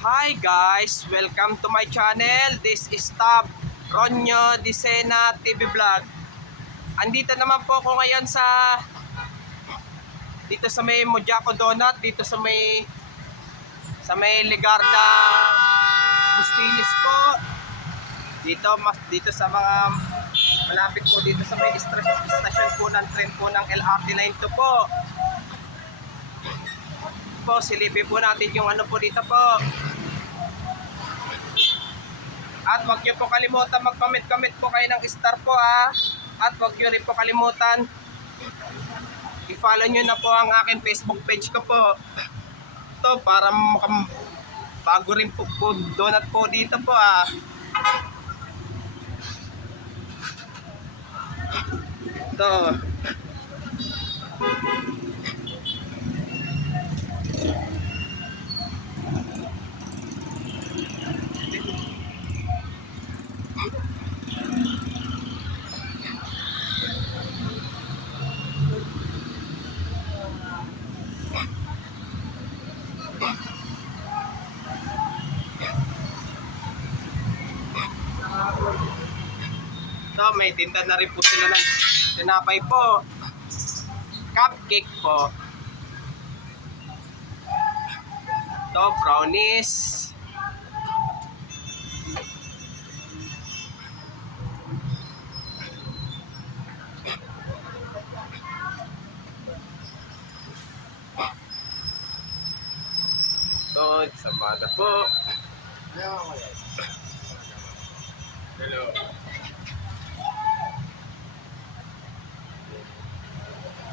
Hi guys, welcome to my channel. This is Tab Ronyo Disena TV Vlog. Andito naman po ako ngayon dito sa may Mojaco Donut, dito sa may Ligarda Bustinis po. Dito sa mga malapit po dito sa may istasyon po ng tren po ng LRT line 2 po. Silipin po natin yung ano po dito po. At wag nyo po kalimutan mag-comment po kayo ng star po At wag nyo rin po kalimutan i-follow nyo na po ang aking Facebook page ko po. Ito para bago rin po donut po dito po Ito. So, may tinda na rin po sila ng tinapay po. Cupcake po. Ito, brownies. Ito, samada po. Hello.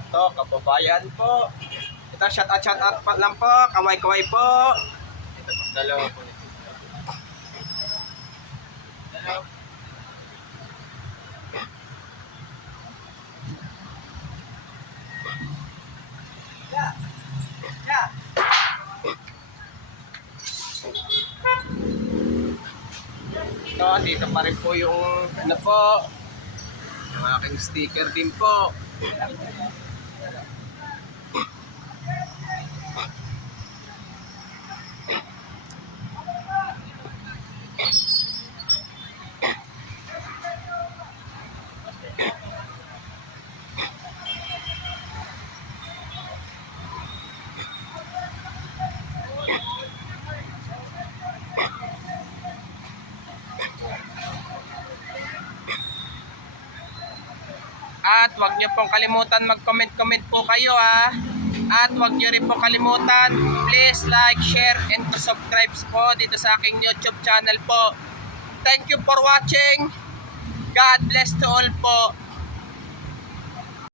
Ito, kababayan po. Ito, shout out pa lang po. Kaway-kaway po. Dalawa po. Hello. Yeah. Yeah. Ito, dito pa rin po yung ano po. Yung aking sticker din po. At wag niyo pong kalimutan mag-comment po kayo At wag niyo rin pong kalimutan, please like, share, and subscribe po dito sa aking YouTube channel po. Thank you for watching. God bless to all po.